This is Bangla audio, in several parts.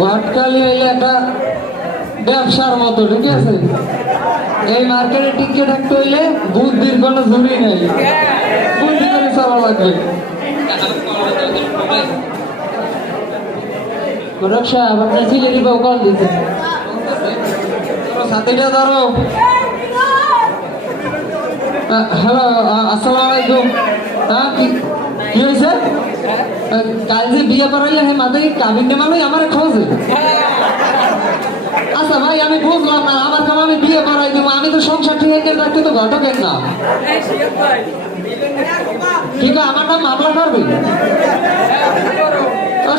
ঘটকালি হইলে একটা ব্যবসার মতো, ঠিক আছে? এই মার্কেটে টিকে থাকতে হইলে বুদ্ধির কোনো জুড়ি নেই, বুদ্ধি করে চলা লাগবে। গোরখ সাহেব আপনার ছেলেরই বউ কল দিতে, সাথীটা ধরো। হ্যালো, আসসালামু আলাইকুম। হ্যাঁ, কি হয়েছে? কাল যে বিয়ে করাইলে হে মাথায় কাবিন নেমালোই আমার খোঁজে। আচ্ছা ভাই, আমি বুঝলাম না, আমার কাম আমি বিয়ে করাই দেবো, আমি তো সংসার ঠিক রাখতে তো ঘটকের না। ঠিক আছে, আমার নাম মামলা করবে।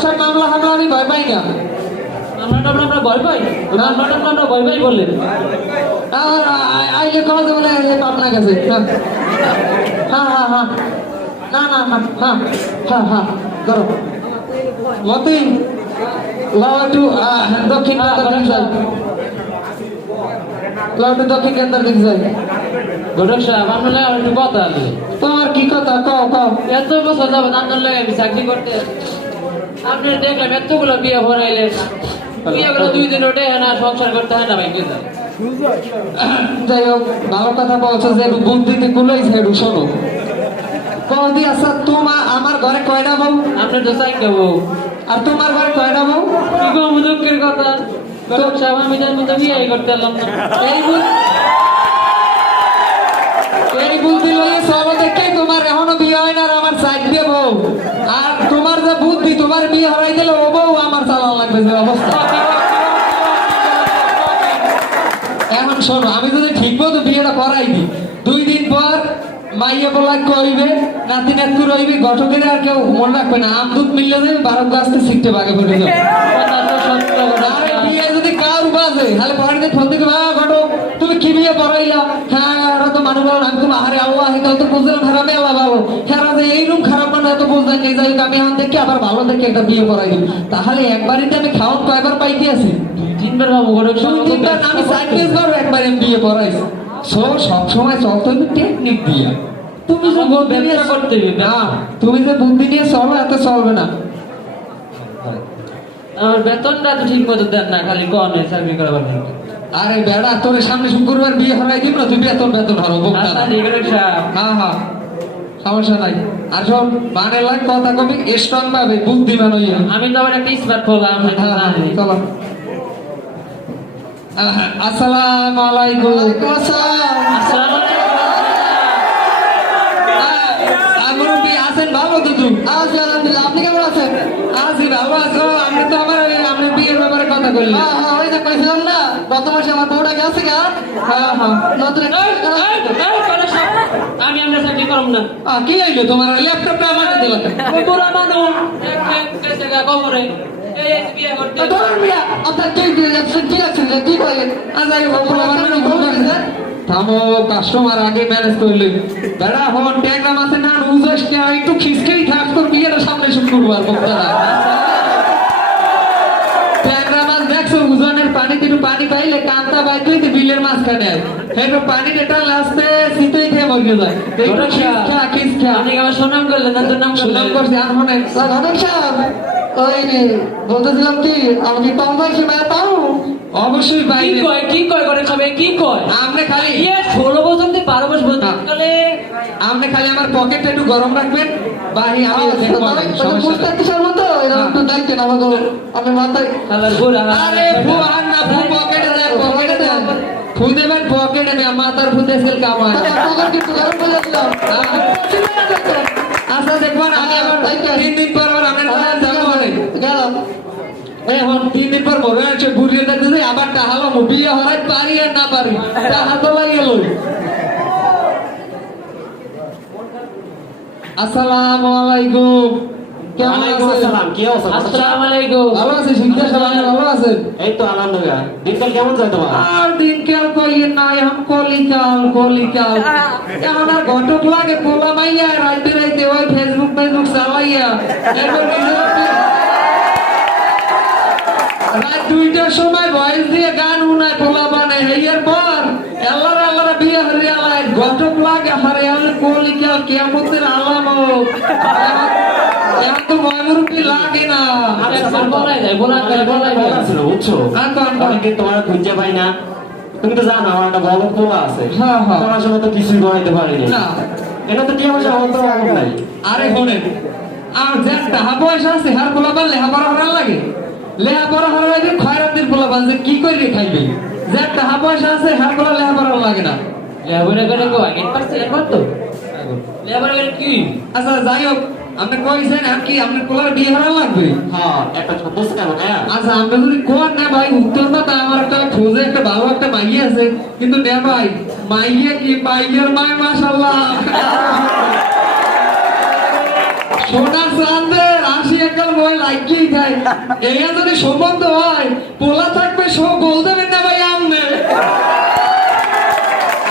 সব মামলা হামলা আমি ভয় পাই না। আমরা ভয় পাই, আমরা ভয় পাই বললেন। আর আইলে কল দেবো না, আপনার কাছে। হ্যাঁ হ্যাঁ হ্যাঁ, না না না, হ্যাঁ হ্যাঁ হ্যাঁ, করো মতই। লাও একটু দক্ষিণ কেন্দ্র যাই, লাও একটু দক্ষিণ কেন্দ্র দিকে যাই। গোরখ সাহেব আপনার লাগে একটু কথা আছে। তোমার কি কথা? কও কও। এত বছর যাবেন আপনার লাগে আমি চাকরি করতে, আপনি দেখলাম এতগুলো বিয়ে ভরাইলেন, বিয়ে করে 2 দিন ওঠে না, সংসার করতে হয় না ভাই, কি যায়? যাই হোক, ভালো কথা বলছো, যে বুদ্ধিতে কুলাইছে, একটু শোনো। কদি আচ্ছা, তোমার আমার ঘরে কয়টা বউ? আপনার তো চাই বউ। আর তোমার ঘরে কয়টা বউ? কি কম দুঃখের কথা, গোরখ সাহেব আমি তার মধ্যে বিয়ে করতে পারলাম না। এই বুদ্ধি লইয়ে চলো দেখে তোমার এখনো বিয়ে হয় না, আর আমার চাইবে বউ। আর তোমার যে বুদ্ধি, তোমার বিয়ে হরাই গেলে ও বউ আমার চালান লাগবে যে অবস্থা। এখন শোনো, আমি যদি ঠিক মতো বিয়েটা করাই দিই, 2 দিন পর মাইয়া বলা কইবে, নাতি নাতু রইবে, ঘটকের আর কেউ মনে রাখবে না, আমদুত মিললে যাবে, 12 গাছতে শিখতে বাগে পড়ে যাবে। আরে বিয়ে যদি কার বাজে, তাহলে পরের দিন ফোন থেকে, ঘটক তুমি কি বিয়ে পড়াইলা? হ্যাঁ, এরা তো মানুষ বলেন, আমি তো আহারে আল্লাহ, এটা তো বুঝলাম খারাপে আল্লাহ ভালো, হ্যাঁ যে এইরকম খারাপ মানে এত বুঝলেন যে, যাই হোক আমি এখন দেখি আবার ভালো দেখে একটা বিয়ে পড়াই দিই। তাহলে একবারই আমি খাওয়ান কয়বার পাইতে আছি? 3বার বাবু গোরখ সাহেব, 2-3বার, আমি 4-5 বার একবার আমি বিয়ে পড়াইছি। সবসময় চলতে হবে টেকনিক দিয়া। তুমি যে বুদ্ধি নিয়ে করতে হবে না, তুমি যে বুদ্ধি নিয়ে চলো, এত চলবে না। আমার বেতনটা তো ঠিক মতো দেন না, খালি কন চাকরি করাবার জন্য। আরে বেড়া, তোর সামনে শুক্রবার বিয়ে হরাই দিব না, তুই বেতন হরো বোকা। হ্যাঁ হ্যাঁ, সমস্যা নাই। আর শোন, মানে লাগ কথা কবি স্ট্রং ভাবে, বুদ্ধিমান হইয়া। আমি তো আবার একটা স্মার্ট ফোন, আমি চলো। আসসালামু আলাইকুম। আসসালামু মুরব্বী আছেন? ভালো তো তুমি? আলহামদুলিল্লাহ, আপনি কেমন আছেন? আছি, ভালো আছো? আমি তো আমার আপনি বিয়ের ব্যাপারে কথা বললাম। হ্যাঁ, ওই যে কইছিলাম না, গত মাসে আমার বউটা গেছে গা। হ্যাঁ হ্যাঁ, নতুন আমি আমরা চাকরি করব না। কি হইলো তোমার? ল্যাপটপটা আমাকে দিলাম। পুরা মানুষ জায়গা কবরে এই বিয়ে করতে আপনার ঠিক দিয়ে যাচ্ছেন, ঠিক আছে, কি করেন? থামো, কাস্টমার আগে ম্যানেজ করলে বেড়া হন ট্যাগরাম আছে না, উজাস কে একটু খিসকেই থাক, তোর বিয়েটা সামনে শুরু করবো। আর বক্তারা ট্যাগরাম মাছ দেখছো, উজানের পানিতে একটু পানি পাইলে কান্তা বাইতে বিলের মাঝখানে একটু পানি যেটা লাস্টে শীতই খেয়ে মরে যায়। আপনি আমার সুনাম করলেন না, নাম সুনাম করছি। আর মনে ঘটক সাহেব, ওই বলতেছিলাম কি, আমাকে কম বয়সী মেয়ে পাও? অবশ্যই পাই। কি কয় করে সবে কি কয়? আপনি খালি 16 বছর থেকে 12 বছর পর্যন্ত আপনি খালি আমার পকেটটা একটু গরম রাখবেন, বাহি আমি বুঝতে কিসের মতো একটু দেখতেন আমাকে, আপনি মাথায়। আরে ফুয়ার না, ফু পকেটে দেন, পকেটে দেন, ফু দেবেন পকেটে, আমি মাথার ফুতে সেল কামাই। আচ্ছা দেখবেন, আমি আবার 3 দিন পর আবার আপনার যাবো গেলাম। এখন 3 দিন পর মনে হচ্ছে বুড়িয়ে দেখতে আবার টাহালো বিয়ে হরাই পারি আর না পারি, টাহা তো লাগে গেল। আসসালামু আলাইকুম। কেমন আছেন? কি অবস্থা? আসসালামু আলাইকুম। ভালো আছি, শুনতে সবাই ভালো আছেন? এই তো আলহামদুলিল্লাহ। দিনকাল কেমন যায় তোমার? আর দিনকাল কইলেন না, এখন কলিকাল। এখন আর ঘটক লাগে পোলা মাইয়া, রাইতে ওই ফেসবুক চালাইয়া এরপর রাত 2টার সময় ভয়েস দিয়ে গান উনায় পোলা বানে এর পর আল্লাহর বিয়ে হয়ে আলাই ঘটক লাগে হারে আমি কোলি কিয়ামতের আলামত এখন তো ময়মুরুপি লাগে না একবার বলাই যায় বলাই যায় ছিল বুঝছো অনেকে তোমার খুঁজে পাই না তুমি তো জানো আমার একটা বড় পোলা আছে হ্যাঁ, হ্যাঁ। পড়াশোনা তো কিছুই করাইতে পারিনি না। এটা তো কি পয়সা হতো আমার নাই আরে শোনেন আর যে টাকা পয়সা আছে হার পোলাপান লেহাপড়া করার লাগে লেহাপড়া করার লাগে খয়রাতির পোলাপান যে কি করে খাইবে যে টাকা পয়সা আছে হার পোলা লেহাপড়া লাগে না লেবরে করে গো আগে পারছে একবার তো লেবরে করে কি আচ্ছা যাই হোক আপনি কইছেন আর কি আপনার পোলার বিয়ে করা লাগবে হ্যাঁ একটা ছোট কেন হ্যাঁ আচ্ছা আমরা যদি কোন না ভাই উত্তর না তা আমার একটা খোঁজে একটা ভালো একটা মাইয়া আছে কিন্তু না ভাই মাইয়া কি মাইয়ার মায় মাশাআল্লাহ সোনা চাঁদে 80 একর বই লাগিয়ে যায় এই যদি সম্বন্ধ হয় পোলা থাকবে সব গোল দেবেন না ভাই আমনে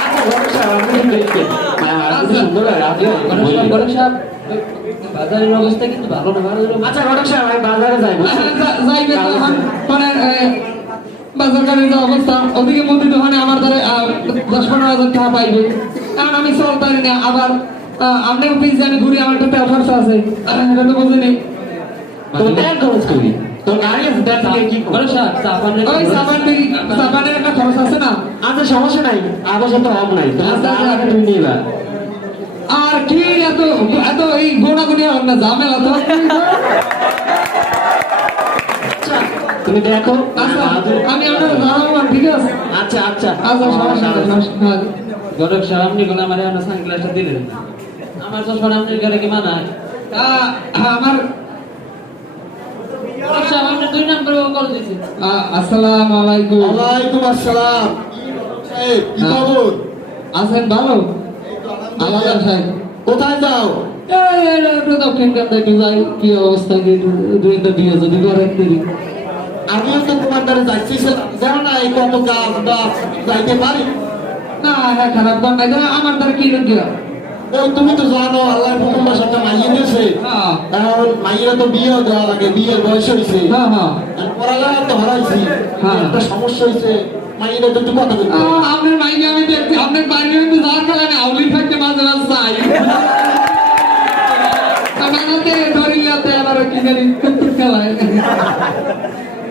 আচ্ছা ভরসা আমি দেখতে সুন্দর রাতে গণেশ সাহেব বাজারের অবস্থা কিন্তু ভালো না ভালো আচ্ছা ভরসা আমি বাজারে যাই যাইবে তো এখন মানে বাজার গাড়ির যে অবস্থা ওদিকে মন্দির দোকানে আমার ধরে 10-15 হাজার টাকা পাইবে কারণ আমি চলতারি না আবার আপনার পিস আমি ঘুরি আমার একটা অফার আছে এটা তো বুঝিনি তোর তেল খরচ করি তোর গাড়ি আছে তেল থেকে কি গণেশ সাহেব সাবানের ওই সাবানের একটা খরচ আছে না আচ্ছা সমস্যা নাই আবার সাথে হবে নাই তোমার আচ্ছা, দাম আগে তুমি নিবা আর কি এত এত এই গোনাগুনি হবে না ঝামেলা তো আচ্ছা তুমি দেখো আচ্ছা আমি আপনার জানালাম ঠিক আছে আচ্ছা আচ্ছা আচ্ছা সমস্যা নেই, সমস্যা নেই। গণেশ সাহেব আপনি কোন আমার এখন সানগ্লাসটা দিলেন আমার চশমা আপনি করে কি মানায় আমার গণেশ সাহেব আপনি 2 নম্বরে কল দিয়েছে আসসালামু আলাইকুম ওয়ালাইকুম আসসালাম এই কি খবর আছেন ভালো আলাদা সাহেব কোথায় যাও একটু দক্ষিণ কান্দা একটু যাই কি অবস্থা কি দুই একটা বিয়ে যদি করেন দেরি আমিও তো তোমার দ্বারা যাচ্ছিলাম জানো না এই কত গাছ গাছ যাইতে পারি না হ্যাঁ খারাপ কর নাই আমার দ্বারা কি লোক ওই তুমি তো জানো আল্লাহর হুকুমের সাথে মাইয়ে দিয়েছে হ্যাঁ এখন মাইয়েরা তো বিয়ে দেওয়া লাগে বিয়ের বয়স হয়েছে হ্যাঁ হ্যাঁ পড়ালেখা তো হারাইছি হ্যাঁ। একটা সমস্যা হয়েছে মাইয়েরা তো একটু কথা বলতে আপনার মাইকে আমি দেখছি আপনার বাইরে কিন্তু যাওয়ার কারণে আউলির থাকতে মাঝে মাঝে চাই আমাকে ধরিলাতে আবার কি জানি কুকুর খেলায়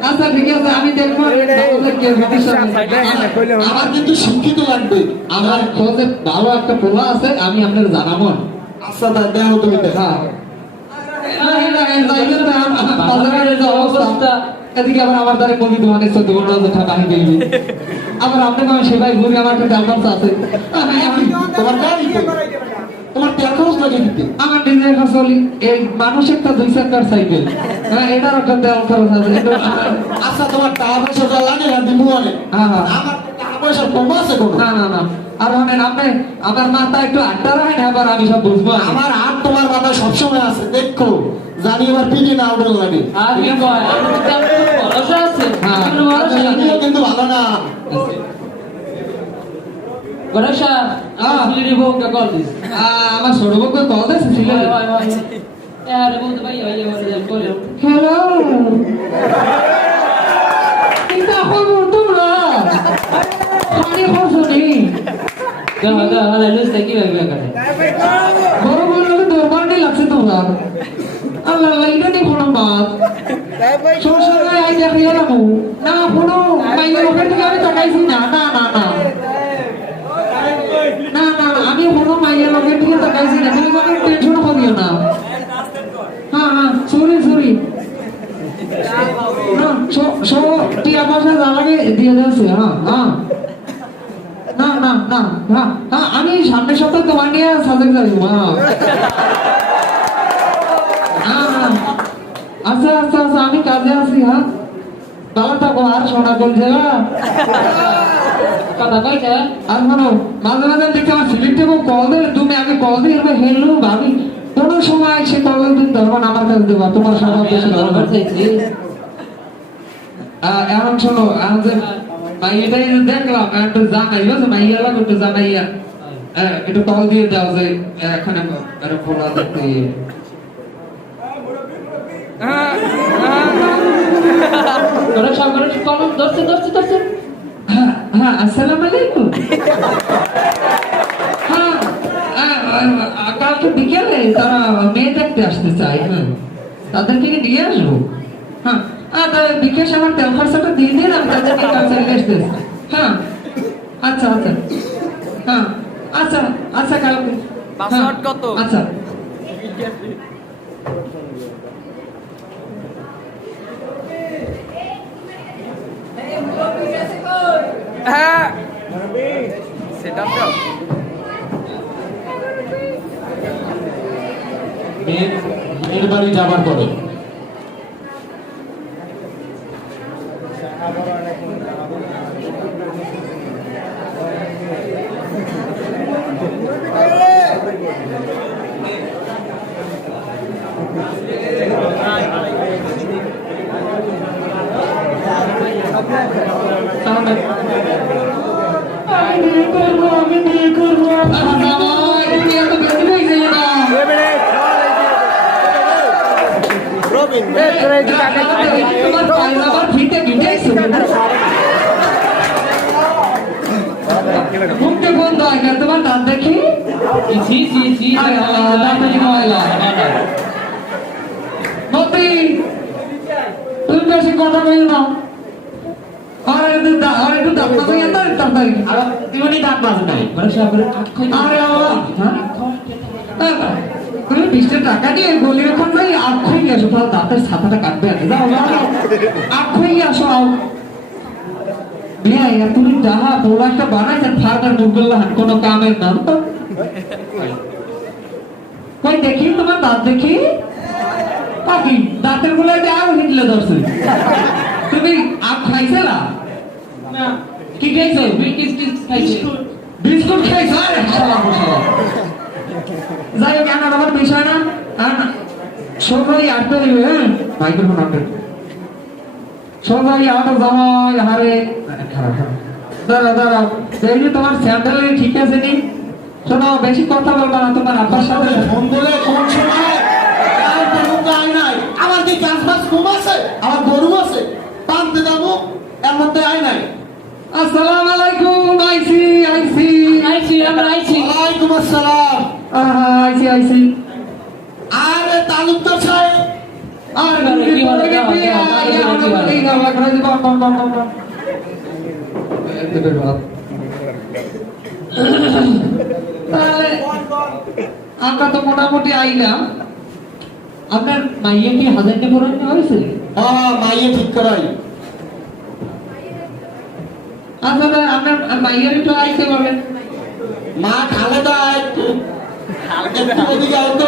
আচ্ছা ঠিক আছে আমি দেখবো আমার কিন্তু শিক্ষিত লাগবে আমার খোঁজে ভালো একটা পোলা আছে আমি আপনার জানাবো আচ্ছা তা দেও তুমি দেখা এদিকে আবার আমার দ্বারা কবি দোকানে 14-15 টাকা আমি দিই আবার আপনাকে আমি সেবাই ঘুরি আমার একটা ডালবাস আছে তোমার গাড়ি তো তোমার তেল খরচ লাগে দিতে আমার নিজের ফসলি এই মানুষ একটা 2 চাকার সাইকেল হ্যাঁ এটার একটা তেল খরচ আছে আচ্ছা তোমার টাকা পয়সা যা লাগে আর দিব অনেক হ্যাঁ হ্যাঁ আমার টাকা পয়সা কম আছে কোনো না না না আর মানে আপনি আমার মাথা একটু আটটা রাখেন আবার আমি সব বুঝবো আমার হাত তোমার মাথায় সবসময় আছে দেখো জানি আমার পিঠে না উঠে লাগে আর কি কয় ভরসা আছে হ্যাঁ। কোনো ভরসা নেই আমিও কিন্তু ভালো না গণেশ সাহেব আপনি লিডি বউকে কল দিস আমার ছোট বউকে কল দিয়েছে ছিল ভাই ভাই ভাই यार वो तो भाई भाई बोले হ্যালো এটা হলো তোমরা পানি বসনি da hala luz de kiwe kiwe kare বড় বড় লোক দরবার নেই লাগছে তোমরা আল্লাহ আল্লাহ এটা নেই কোনো বাত সংসারে আই দেখি এলাম না কোনো মাইয়ের ওপর থেকে আমি তাকাইছি না না না না না না আমি কোনো মাইয়ের ওপর থেকে তাকাইছি না তুমি কোনো টেনশন করিও না হ্যাঁ হ্যাঁ সরি সরি না সো টিয়া পয়সা জানাকে দিয়ে দিয়েছে হ্যাঁ হ্যাঁ না না না হ্যাঁ হ্যাঁ আমি সামনের সপ্তাহে তোমার নিয়ে সাজেক যাবো হ্যাঁ হ্যাঁ আচ্ছা আচ্ছা আচ্ছা আমি কাজে আছি হ্যাঁ ভালো থাকো আর সোনা করছে কথা কইছে আর শোনো মাঝে মাঝে দেখতে আমার সিলিংটা কল দেবে তুমি আগে কল দিয়ে এরকম হেলু ভাবি কোনো সময় সে কল দিন ধরবেন আমার কাছে দেবা তোমার সবার বেশি দরবার চাইছি এখন শোনো এখন যে মাইয়াটাই দেখলাম একটু জানাইলো যে মাইয়া লাগো একটু জানাইয়া একটু কল দিয়ে দাও যে এখানে পোলা দেখতে ঘটক সাহেব কলম ধরছে হ্যাঁ হ্যাঁ আসসালামু আলাইকুম হ্যাঁ কালকে বিকেলে তারা মেয়ে দেখতে আসতে চায় হ্যাঁ তাদেরকে কি নিয়ে আসবো হ্যাঁ তবে বিকেশ আমার তেল খরচাটা দিয়ে দিন আমি তাদেরকে কাছে নিয়ে আসতেছি হ্যাঁ আচ্ছা আচ্ছা হ্যাঁ আচ্ছা আচ্ছা কালকে হ্যাঁ, আচ্ছা মেয়ের বাড়ি যাবার পরে আমি বিয়ে করবো তুমি এত বেশি হয়ে গেলে না তোমার পায়জামার ফিতে ভিজেছে মুখটা বন্ধ হয় না তোমার দাঁত দেখি আরে আল্লাহ, দাঁত দেখি ময়লা। মতি, তুমি বেশি কথা বলো না আর একটু দাঁত মাঝে গেছে তাড়াতাড়ি আর দিবনি দাঁত মাছ নাই ঘটক সাহেব আরে আল্লাহ তুমি 20 টাকা দিয়ে গলির ওখান যাই আখ খাইয়ে আসো তাহলে দাঁতের ছাতাটা কাটবে আর যাও যাও আখ খাইয়ে আসো আও বিয়া তুমি যাহা বড় একটা বানাইছেন ফার্দার মুগল্লা হান কোনো কামের নাম তো কই দেখি তোমার দাঁত দেখি পাখি দাঁতের গুলাই যে আরো হিটলে ধরছে তুমি আখ খাইছিলা না কি খাইছো বিস্কিট খাইছে বিস্কুট খাইছো আরে শালা শালা যাই হোক আমার আবার বিষয় না আর সবাই আটতে দিবে হ্যাঁ মাইক্রোফোন আটতে সবাই আটো জামাই হারে দাঁড়া দাঁড়া দেখি তোমার স্যান্ডেল ঠিক আছে নি শোনো বেশি কথা বলবা না তোমার আব্বার সাথে ফোন করে কোন সময় আর কোনো কাজ নাই আমার কি চাষবাস কম আছে আমার গরু আছে পানতে যাবো এর মধ্যে আয় নাই আসসালামু আলাইকুম আইসি আমরা আইছি ওয়ালাইকুম আসসালাম আইসি আরে তালুকদার সাহেব আর কি বলে তাহলে আমরা তো মোটামুটি আইলাম আপনার মাইয়া কি হাজারটা পড়ানো হয়েছে মাইয়ে ঠিক করাই আসলে আপনার মাইয়ার একটু আইতে বলেন মা খালেদা একটু ওদিকে আয় তো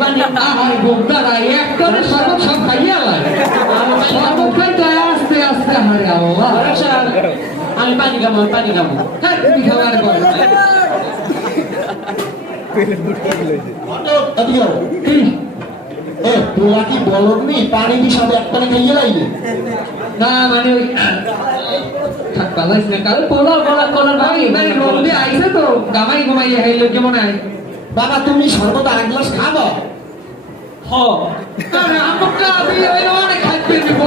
পানি আহারে গোবদারা একবারে সর্বত সব খাইয়া লাগে সর্বত খাইতে আস্তে আস্তে হারে আল্লাহ ঘটক সাহেব আমি পানি খাবো হ্যাঁ তুমি খাবার করে এদিকে আও। তোরা কি বলনি পানি কি সব একবারে খাইয়ে লাইলে না মানে ওই থাক বাজাইস না কাল কলার ভাই মানে রোদে আইছে তো গামাই ঘুমাই হাইলো কেমন আই বাবা তুমি সর্বদা এক গ্লাস খাবো হ আরে আমকা আমি ওই অনেক খাইতে দিব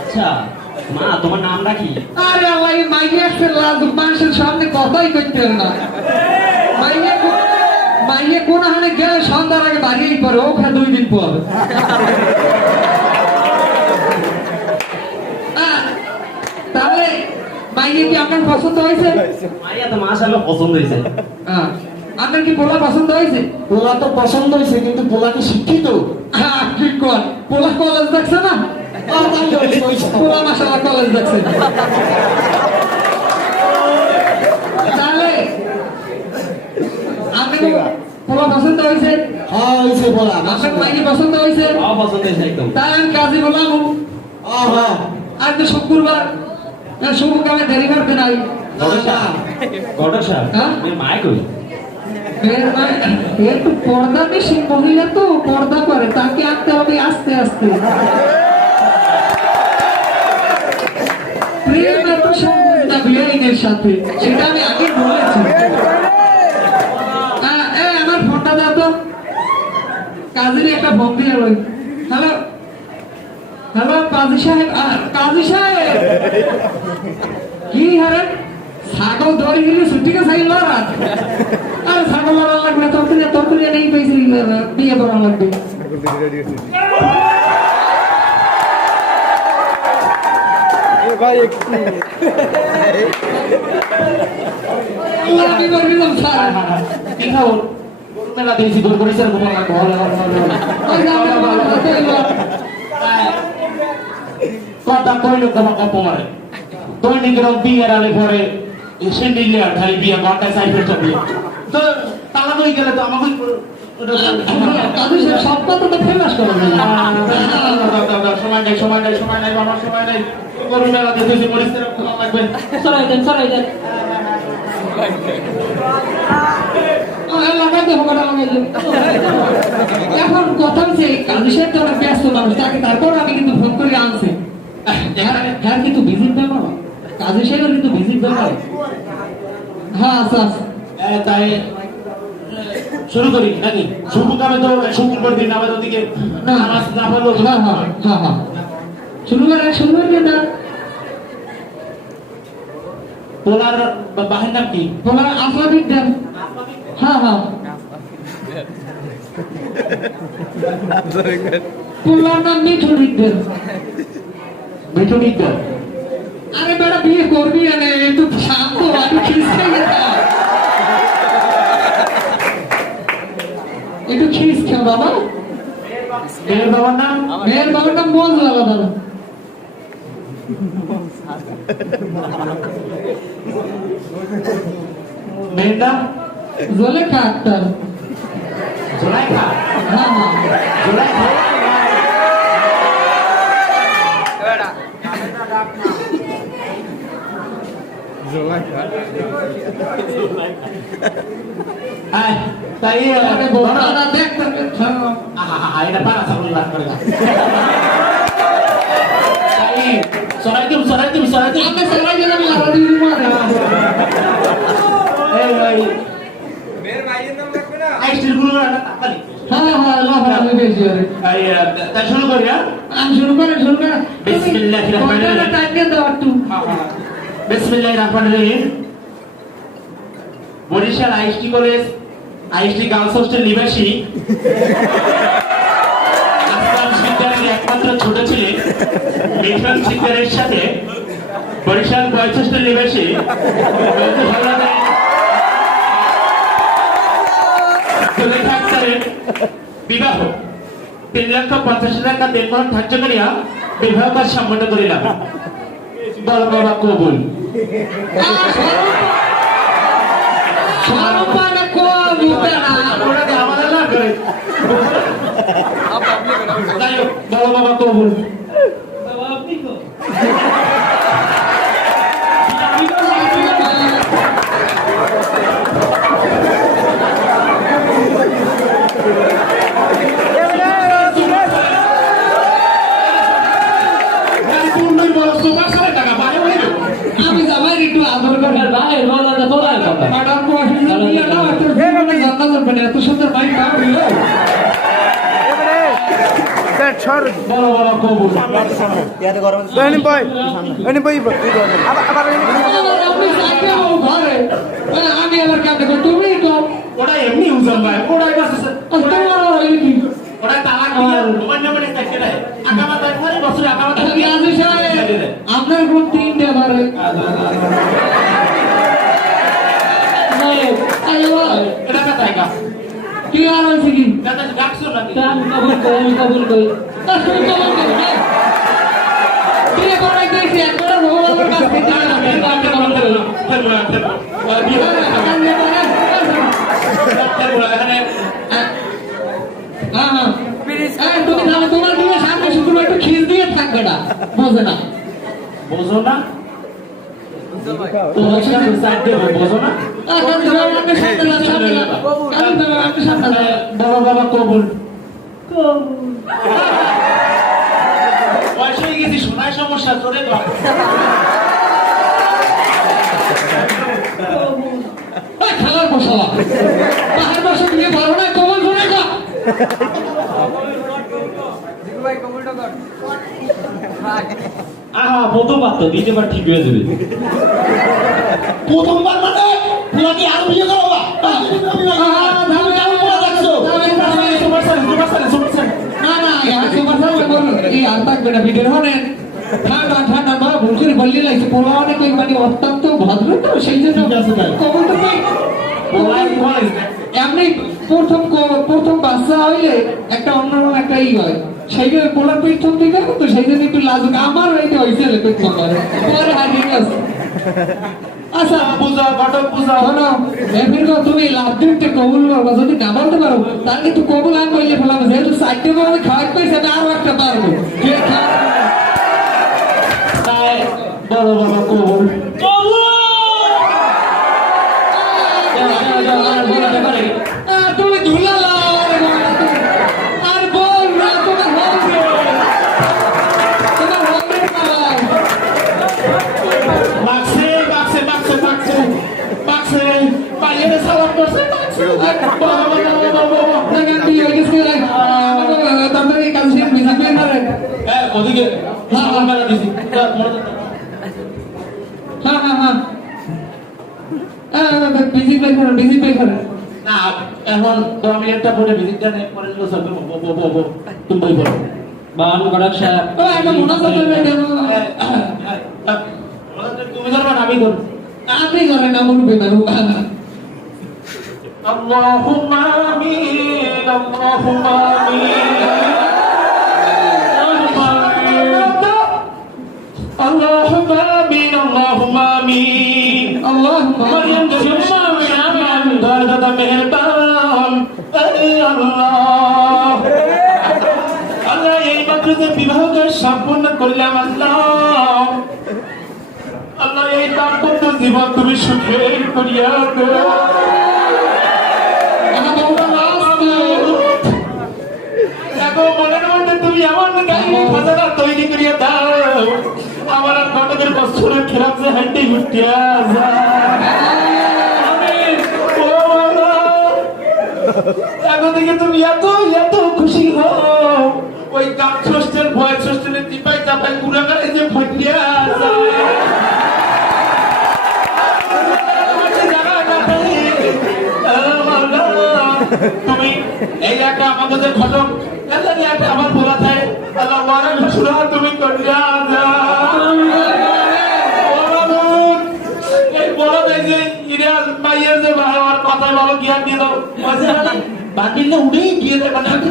আচ্ছা মা তোমার নামটা কি আরে আল্লাহ এই মাইয়া আসছে লাজ মানুষের সামনে কথাই কইতে না মাইয়া কোন হানে গেলে সন্ধ্যার আগে বাড়িয়েই পরে ওখানে 2 দিন পর তাহলে মাইয়া কি আপনার পছন্দ হয়েছে মাইয়া তো মাশাআল্লাহ পছন্দ হয়েছে আপনার কি পোলা পছন্দ হয়েছে পোলা তো পছন্দ হয়েছে কিন্তু পোলা কি শিক্ষিত কি কর পোলা কলেজ দেখছে না পোলা মাশাআল্লাহ কলেজ দেখছে তাহলে আপনি পোলা পছন্দ হয়েছে হ্যাঁ হয়েছে পোলা আপনার মাইকে পছন্দ হয়েছে পছন্দ হয়েছে একদম তাই আমি কাজে বললাম হ্যাঁ আজ তো শুক্রবার শুভ কামে দেরি করতে নাই ঘটক সাহেব হ্যাঁ? আমি মায় কই একটু পর্দা বেশি মহিলা তো পর্দা করে তাকে আনতে হবে আস্তে আস্তে সাথে, সেটা আমি আগে বলেছি। আমার ফোনটা দাও তো, কাজের একটা ফোন দিয়ে রই। হ্যালো হ্যালো, কাজী সাহেব, কাজী সাহেব কি হারে ছাগল ধরে গেলে ছুটি কে চাই লড়াত। আরে ছাগল লড়া লাগবে, তরকারি নেই পেয়েছি, বিয়ে করা লাগবে। আমি বললাম স্যার, কি খাও মেলা দিয়েছি দূর করেছে কথা কইল তোমার অপমানে দৈনিক রং বিয়ের আলে পরে সেন্ডিলিয়ার খালি বিয়ে ঘন্টায় সাইফের ছবি তো তালা কই গেলে তো আমাকে সব কথা তো ফেমাস করে সময় নাই আমার সময় নাই গরু মেলা দিতেছি পরিস্থিতি লাগবে সরাই দেন এখন কথা হচ্ছে কাজী সাহেব তো অনেক ব্যস্ত মানুষ, তাকে তারপর আমি কিন্তু ফোন করে আনছি। হ্যাঁ কিন্তু ভিজিট ব্যাপার, কাজী সাহেবের কিন্তু ভিজিট ব্যাপার। হ্যাঁ আচ্ছা তাই শুরু করি নাকি শুরু কামে তো শুরু করে দিন আমাদের ওদিকে নামাজ না পড়লো হ্যাঁ শুরু করে না। পোলার বাহির নাম কি? তোমার আফ্রাদিক দেন। হ্যাঁ পোলার নাম মিঠুনিক দেন। মিঠুনিক দেন। আরে বেটা বিয়ে করবি না, একটু শান্ত, একটু খিস্তে গেছা, একটু খিস খেও বাবা। মেয়ের বাবার নাম? মেয়ের বাবার নাম মঞ্জু আলাদা। মেয়ের নাম? জোলেখা আক্তার। জোলাইখা? হ্যাঁ জোলাইখা? তাই এটা পারা সামনে লাগ করে সরাই দিম আমি সবাই যেন আমি আলাদা দিন মারে। আইসটির গুলো না তাড়াতাড়ি আমি বেশি আরে তা শুরু করি না আমি শুরু করে বিসমিল্লাহির রহমানির রহিম। টাইম দাও একটু। বিসমিল্লাহির রহমানির রহিম। Barishal IST college IST girls hostel নিবাসী আসলাম শিকদারের একমাত্র ছোট ছেলে মিঠুন শিকদারের সাথে বরিশাল বয়েজ হোস্টেল নিবাসী জোলেখা আক্তারের বিবাহ 3,50,000 টাকা দেনমোহর ধার্য করিয়া বিবাহ কাজ সম্পন্ন করিলাম। বল বাবা কবুল। সরম্পানে কোন মুতে না ওরা কি আমাদের না করে? যাই হোক, বল বাবা কবুল। আমি জামাই একটু আদর করে ভাই বলা তো তোলা কথা ম্যাডাম को दिया ना तो জীবনে জানলা যাবে এত সুন্দর মাইক পাও দিল। বল বাবা কবুল। আমি যাকে ও ঘরে আমি আবার কাটে তুমি তো ওটা এমনি উজন ভাই ওটাই বাস তোমার হইল কি ওটা তালাক দিয়ে মোবাইল নাম্বার থেকে দেয় আগামা তাই পরে বছরে আগামা তাই কাজী সাহেব আপনার গ্রুপ 3 দে বারে আইও এটা কথা का কি আর হইছে কি দাদা ডাকছো নাকি আমি কবুল করি তুমি তো বলতে না বিয়ে করাই দিয়েছি একবার ভগবানের কাছে থেকে আমি কবুল করি। তুমি জানো তোমার বিয়ে সামনে শুধু একটু খিস দিয়ে থাকবে না বোঝে না বোঝো না তো সাথে সাইড দেব বোঝো না বাবা বাবা কবুল বয়স হয়ে গেছি শোনায় সমস্যা চলে তো খেলার বসালা পাহাড় বসে বিয়ে পারো না কবল ধরে না আহা প্রথমবার তো দ্বিতীয়বার ঠিক হয়ে যাবে প্রথমবার মানে পুরা কি আর বিয়ে করো বা না না সুপার স্যার বল এই আর থাকবে না ভিডিও মানে ঠান্ডা ঠান্ডা মা ভুল করে বললি লাগছে পোলা অনেক ওই মানে অত্যন্ত ভদ্র তো সেই জন্য কবল তো পাই এমনি প্রথম বাচ্চা হইলে একটা অন্যরকম একটা ই হয় সেই জন্য পোলার প্রথম দিকে তো সেই জন্য একটু লাজুক আমার এইটা হয়েছিল প্রথম পরে হারিয়ে গেছে আচ্ছা পূজা ঘটক পূজা শোনো এমনি তুমি লাভ দিতে কবুল করবো যদি না বলতে পারো তাহলে একটু কবুল আমি বললে ফেলাম যেহেতু চারটে আমি খাওয়াতে পারছি আমি আরো একটা পারবো তাই বড় বড় কবুল তুমি ধুলালা আর বল না তোমার হবে তোমার হবে বাক্সে বাক্সে বাক্সে বাক্সে বাক্সে পালিয়ে সালাম করছে বাক্সে ওদিকে সালাম মেলা দিছি না এখন 10 মিনিটটা পরে ভিজিটটা নেই পরে নিলো সব তুমি বই বলো বান গড়ক সাহেব তুমি করবে না আমি করব আপনি করেন না বলবে না আল্লাহুম্মা আমিন আল্লাহুম্মা আমিন আল্লাহুম্মা আমিন আল্লাহুম্মা আমিন আল্লাহুম্মা মরিয়ম জুম্মা আমিন দরজা মেহেরবান আল্লাহ আল্লাহ এই মাত্র যে বিবাহকে সম্পূর্ণ করলাম আল্লাহ আল্লাহ এই দাম্পত্য জীবন তুমি সুখে করিয়া দাও এখন মনের মধ্যে তুমি এমন গাড়ি খাজানা তৈরি করিয়া দাও আমার আর ঘটকের বছরের খেলাম যে হাঁটে ঘুরতিয়া এখন থেকে তুমি এত এত খুশি হও ওই গান ষষ্ঠের ভয় ষষ্ঠের চিপাই চাপাই গুড়াগাড়ে যে ফাটিয়া যায় তুমি এই একটা আমাদের ঘটক একটা আমার বলা থাকে আল্লাহ ওয়ারা ঘোষণা তুমি করিয়া এই বলা যায় যে ইরাজ মাইয়ের যে আমার কথায় ভালো জ্ঞান দিয়ে দাও বাকিলে উঠেই গিয়ে দেবেন আমি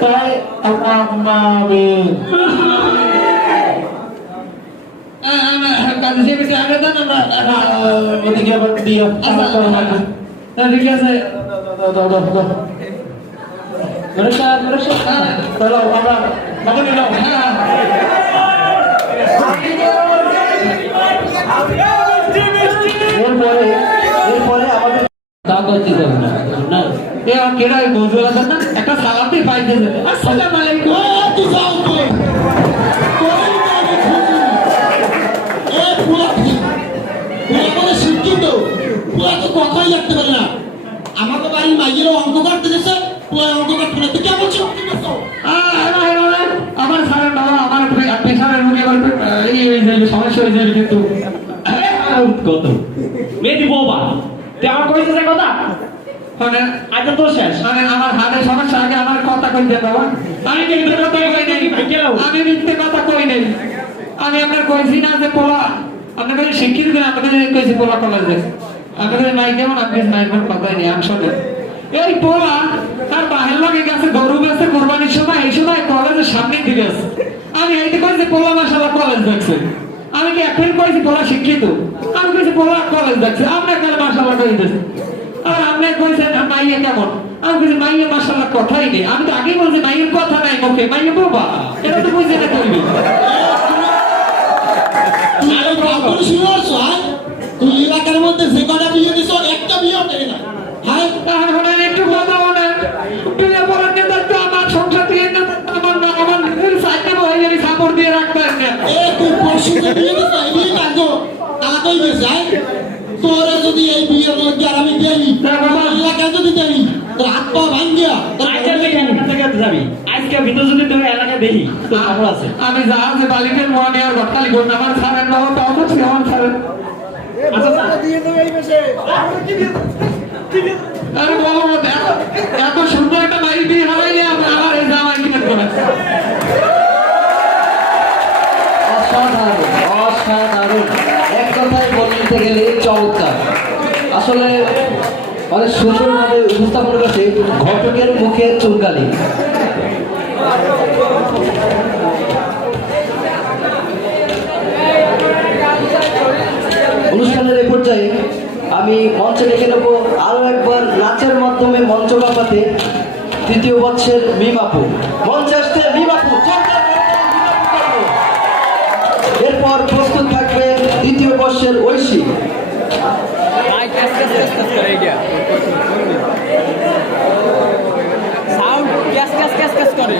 তাই আমি কাজে সে বেশি আগে দেন আমরা ওদিকে আবার দিও ঠিক আছে চলো আমরা বাকি নিলাম এরপরে আমাদের করতে হবে না না এ আর কেডা বুঝলা না একটা সালাম দিয়ে পাইতেছে আসসালামু আলাইকুম তুই যাও তো শিক্ষিত পুরা তো কথাই লাগতে পারে না আমাকে বাড়ির মাইয়ের অঙ্ক কাটতে দিচ্ছে পুরা অঙ্ক কাটতে না তুই কেমন শিক্ষিত আমার সারের বাবা আমার পেশারের মুখে এই সমস্যা হয়ে যাবে কিন্তু কত মেয়েটি বৌবা তুই আমার কইছিস যে কথা মানে আজ তো শেষ মানে আমার হাতের সমস্যা আগে আমার কথা কইতে বাবা আমি মিথ্যে কথা কই নাই আমি মিথ্যে কথা কই নাই আমি আপনার কইছি না যে পোলা আপনার কাছে শিক্ষিত করে আপনার কাছে কইছি পোলা কলেজে আপনাদের নাই কেমন আপনার নাইবার কথাই নেই আমি শোনেন এই পোলা তার বাহির লাগে গেছে গরু বেচতে কোরবানির সময় এই সময় কলেজের সামনে দিকে আছে আমি এইটা কইছি পোলা মাশাআল্লাহ কলেজ দেখছে আমি কি এখন কইছি পোলা শিক্ষিত আমি কইছি পোলা কলেজ দেখছে আপনার কাছে মাশাআল্লাহ কইতেছে আর আপনি কইছেন মাইয়া কেমন আমি কইছি মাইয়া মাশাআল্লাহ কথাই নেই আমি তো আগেই বলছি মাইয়ের কথা নাই মুখে মাইয়া বাবা এটা তো বুঝে না কইবি তুই এলাকার মধ্যে যে কটা বিয়ে দিছ একটা বিয়ে নেই না হ্যাঁ তাহলে একটু কথা বলে বিয়ে পড়ার নেতা তো আমার সংসার দিয়ে আমার সাইডে বসে যাবি সাপোর্ট দিয়ে রাখবেন না এ তুই পরশু যে বিয়ে দিছ এই বিয়ে কাজ তালা কই গেছে তোর হাত পা ভাঙ্গিয়া তোর আজকে তুই এলাকা থেকে যাবি আজকে ভিতর যদি তোর এলাকা দেখি তো খবর আছে আমি জাহাজে বালিকের মনে আর ঘটকালি করুন আমার ছাড়েন বাবা তাও তো আমার ছাড়েন আচ্ছা আরে বলো না, এত সুন্দর একটা বাড়ি দিয়ে হারাইলে আমার এই জামাই কিনে করে অসাধারণ অসাধারণ এক কথায় বলতে গেলে চমৎকার আসলে অনেক সুন্দরভাবে উপস্থাপন করেছে ঘটকের মুখে চুলকালি অনুষ্ঠানের এই পর্যায়ে আমি মঞ্চে ডেকে নেব আরো একবার নাচের মাধ্যমে মঞ্চ কাঁপাতে তৃতীয় বর্ষের মিমাপু মঞ্চে আসতে মিমাপু জোরদার মিমাপু। এরপর প্রস্তুত থাকবে দ্বিতীয় বর্ষের ঐশী সাউন্ড ক্যাস ক্যাস ক্যাস ক্যাস করে